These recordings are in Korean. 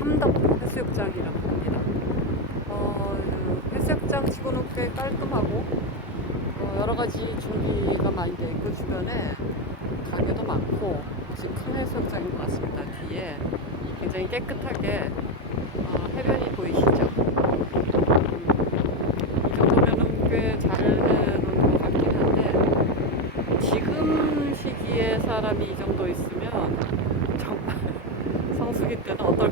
함덕 해수욕장이라고 합니다. 어, 그 해수욕장 치고는 꽤 깔끔하고 어, 여러 가지 준비가 많이 돼 있고 주변에 가게도 많고 지금 큰 해수욕장인 것 같습니다. 뒤에 굉장히 깨끗하게 어, 해변이 보이시죠? 음, 이 정도면은 꽤잘 해놓은 것 같긴 한데 지금 시기에 사람이 이 정도 있으면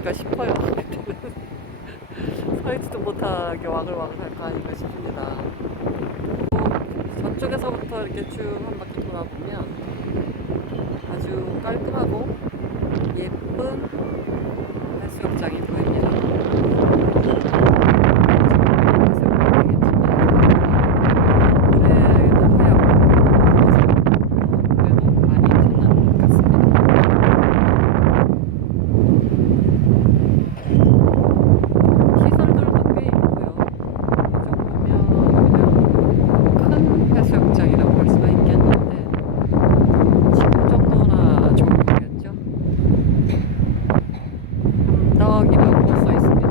어떨까 싶어요. 그때는 서 있지도 못하게 와글와글 할 거 아닌가 싶습니다. 저쪽에서부터 이렇게 쭉 한 바퀴 돌아보면 아주 깔끔하고 예쁜 해수욕장이 보입니다. 올해도 하얗고 그래도 많이 탔는 것 같습니다. 시설들도 꽤 있고요. 이 정도면 그냥 큰 해수욕장이라고 할 수가 있겠는데 지금 정도나 좋은 거겠죠. 함덕이라고 써 있습니다.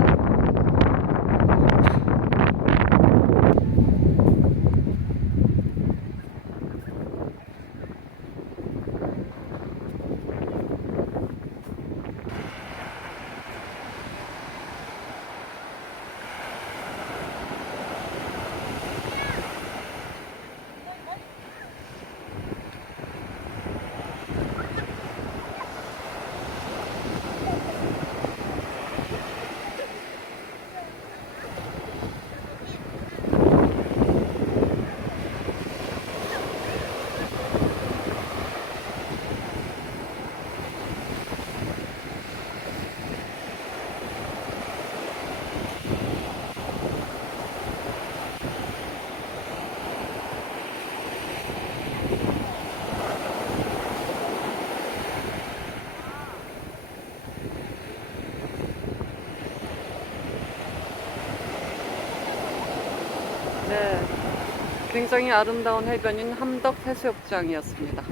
네, 굉장히 아름다운 해변인 함덕 해수욕장이었습니다.